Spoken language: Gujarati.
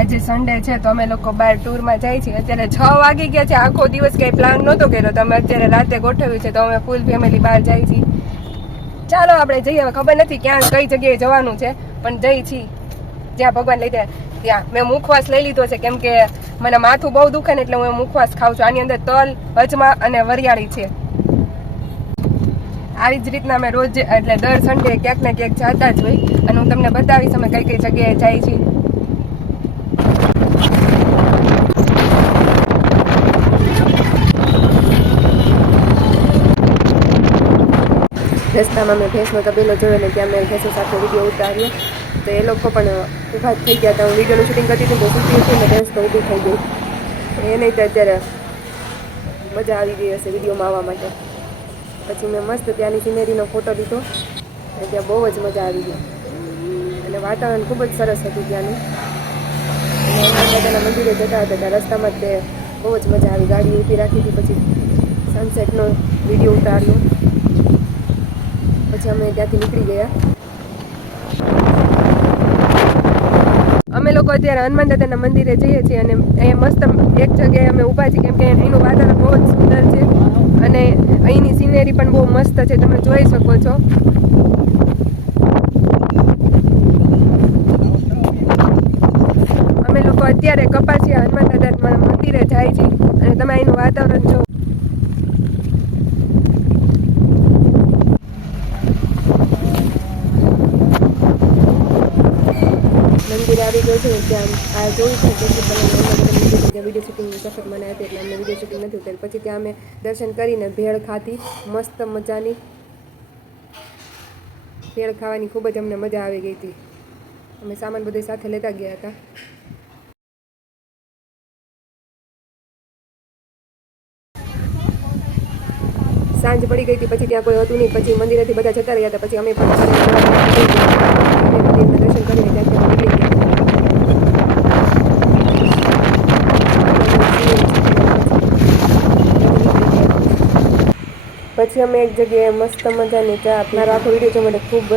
આજે સન્ડે છે તો અમે લોકો બહાર ટૂરમાં જાય છીએ. અત્યારે 6 વાગી ગયા છે. આખો દિવસ કઈ પ્લાન નહોતો કર્યો તો અમે અત્યારે રાતે ગોઠવ્યું છે તો અમે ફૂલ ફેમિલી બહાર જાય છીએ. ચાલો આપણે જઈએ. હવે ખબર નથી ક્યાં કઈ જગ્યાએ જવાનું છે પણ જઈ છીએ જ્યાં ભગવાન લઈ જાય ત્યાં. મેં મુખવાસ લઈ લીધો છે કેમ કે મને માથું બહુ દુખે ને એટલે હું મુખવાસ ખાઉં છું. આની અંદર તલ, અજમા અને વરિયાળી છે. આવી જ રીતના અમે રોજ એટલે દર સન્ડે ક્યાંક ને ક્યાંક જતા જ હોય અને હું તમને બતાવીશ અમે કઈ કઈ જગ્યાએ જાય છીએ. રસ્તામાં મેં ભેંસનો તબેલો જોયો ને ત્યાં મેં ભેંસો સાથે વિડીયો ઉતાર્યો તો એ લોકો પણ ઊભા થઈ ગયા હતા. હું વિડીયોનું શૂટિંગ કરતી હતી તો શૂટિંગ હતી ને ભેંસ તો ઊભી થઈ ગઈ. એ નહીં તો અત્યારે મજા આવી ગઈ હશે વિડીયોમાં આવવા માટે. પછી મેં મસ્ત ત્યાંની સિનેરીનો ફોટો લીધો અને ત્યાં બહુ જ મજા આવી ગઈ અને વાતાવરણ ખૂબ જ સરસ હતું ત્યાંનું. અને દાદાના મંદિરે જતા હતા ત્યાં રસ્તામાં જ તે બહુ જ મજા આવી. ગાડી ઊભી રાખી હતી પછી સનસેટનો વિડીયો ઉતાર્યો. પછી અમે ત્યાંથી નીકળી ગયા. અમે લોકો અત્યારે હનુમાન દાદાના મંદિરે જઈએ છીએ અને એ મસ્ત એક જગ્યાએ અમે ઊભા છીએ કેમ કે એનું વાતાવરણ બહુ જ સુંદર છે અને અહીંની સિનેરી પણ બહુ મસ્ત છે, તમે જોઈ શકો છો. અમે લોકો અત્યારે કપાસિયા હનુમાન દાદા મંદિરે જાય છીએ અને તમે અહીંનું વાતાવરણ જો. મંદિર આવી ગયું છે ત્યાં આ જોયું છે પછી ત્યાં વિડીયો શૂટિંગની સખત મને હતી એટલે અમને વિડીયો શૂટિંગ નથી ઉતારી. પછી ત્યાં અમે દર્શન કરીને ભેળ ખાધી મસ્ત મજાની. ભેળ ખાવાની ખૂબ જ અમને મજા આવી ગઈ હતી. અમે સામાન બધું સાથે લેતા ગયા હતા. સાંજ પડી ગઈ હતી પછી ત્યાં કોઈ હતું નહીં. પછી મંદિરેથી બધા જતા રહ્યા હતા. પછી અમે પણ મંદિરના દર્શન કરીને ત્યાંથી નીકળી ગયા. પછી અમે એક જગ્યાએ મસ્ત મજાની ચા. મારો આખો વિડીયો જો મને ખૂબ